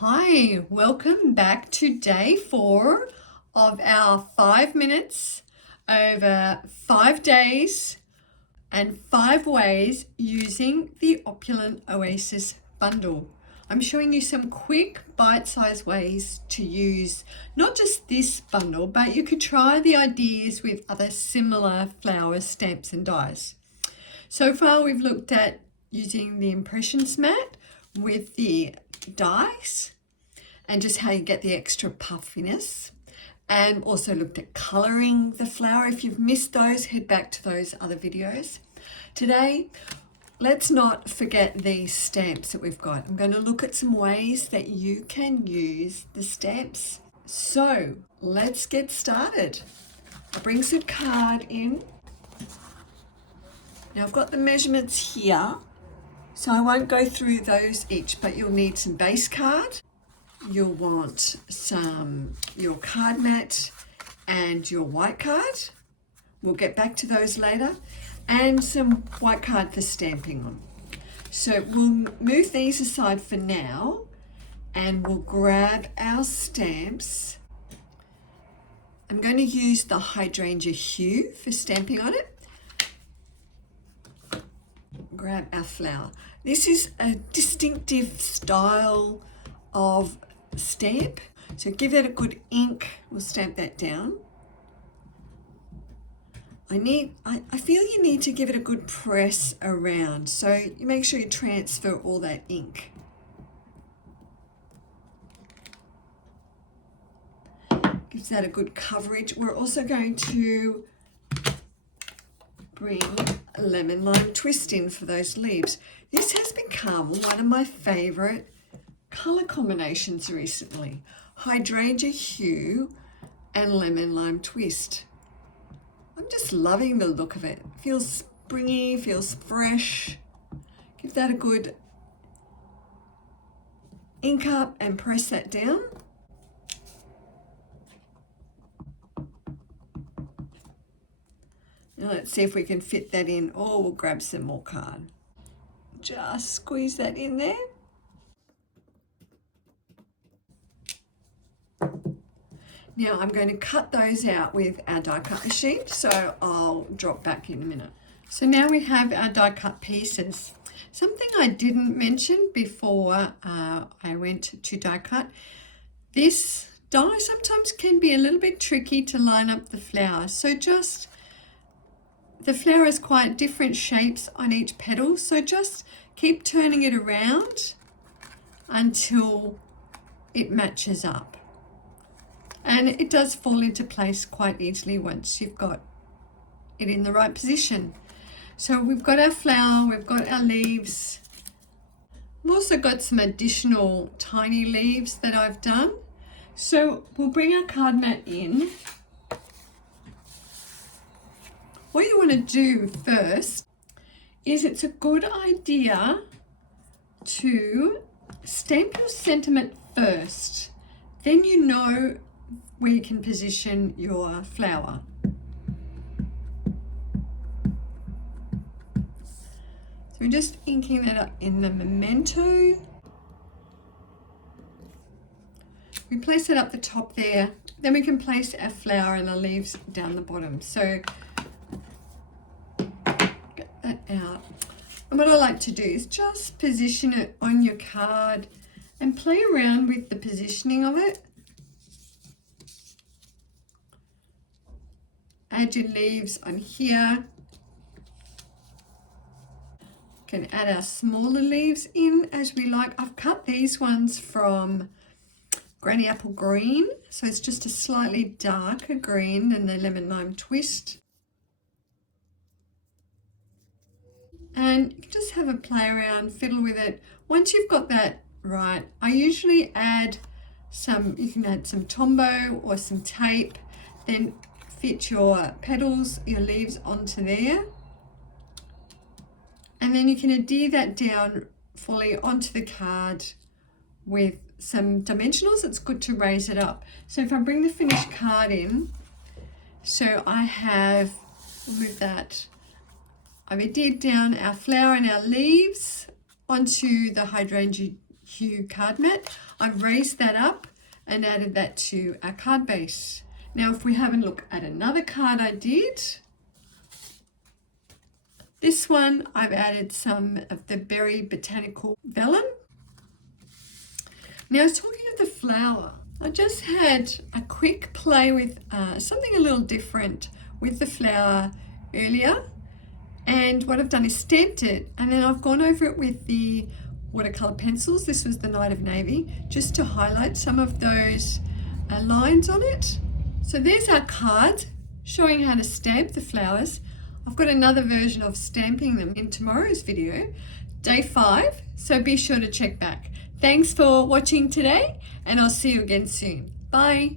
Hi, welcome back to day 4 of our 5 minutes over 5 days and 5 ways using the Opulent Oasis Bundle. I'm showing you some quick bite-sized ways to use not just this bundle, but you could try the ideas with other similar flowers, stamps and dies. So far we've looked at using the impressions mat with the dies and just how you get the extra puffiness, and also looked at colouring the flower. If you've missed those, head back to those other videos. Today, let's not forget these stamps that we've got. I'm going to look at some ways that you can use the stamps. So let's get started. I'll bring some card in. Now I've got the measurements here, so I won't go through those each, but you'll need some base card. You'll want your card mat and your white card. We'll get back to those later. And some white card for stamping on. So we'll move these aside for now and we'll grab our stamps. I'm going to use the hydrangea hue for stamping on it. Grab our flower. This is a distinctive style of stamp, so give it a good ink. We'll stamp that down. I feel you need to give it a good press around, so you make sure you transfer all that ink. Gives that a good coverage. We're also going to bring a lemon lime twist in for those leaves. This has become one of my favorite color combinations recently. Hydrangea hue and lemon lime twist. I'm just loving the look of it. Feels springy, feels fresh. Give that a good ink up and press that down. Now let's see if we can fit that in, or we'll grab some more card. Just squeeze that in there. Now I'm going to cut those out with our die cut machine, so I'll drop back in a minute. So now we have our die cut pieces. Something I didn't mention before I went to die cut, this die sometimes can be a little bit tricky to line up the flower. So just, the flower has quite different shapes on each petal, so just keep turning it around until it matches up. And it does fall into place quite easily once you've got it in the right position. So we've got our flower, we've got our leaves. We've also got some additional tiny leaves that I've done. So we'll bring our card mat in. What you want to do first is, it's a good idea to stamp your sentiment first. Then you know where you can position your flower. So we're just inking that up in the memento. We place it up the top there, then we can place our flower and our leaves down the bottom. So get that out. And what I like to do is just position it on your card and play around with the positioning of it. Add your leaves on here. Can add our smaller leaves in as we like. I've cut these ones from Granny Apple Green, so it's just a slightly darker green than the lemon lime twist. And you can just have a play around, fiddle with it. Once you've got that right, I usually add you can add some Tombow or some tape, then fit your petals, your leaves onto there. And then you can adhere that down fully onto the card with some dimensionals. It's good to raise it up. So if I bring the finished card in, so I have, we'll move that, I've adhered down our flower and our leaves onto the hydrangea hue card mat. I've raised that up and added that to our card base. Now if we have a look at another card I did, this one I've added some of the berry botanical vellum. Now talking of the flower, I just had a quick play with something a little different with the flower earlier, and what I've done is stamped it, and then I've gone over it with the watercolor pencils. This was the Night of Navy, just to highlight some of those lines on it. So there's our card showing how to stamp the flowers. I've got another version of stamping them in tomorrow's video, day 5, so be sure to check back. Thanks for watching today, and I'll see you again soon. Bye.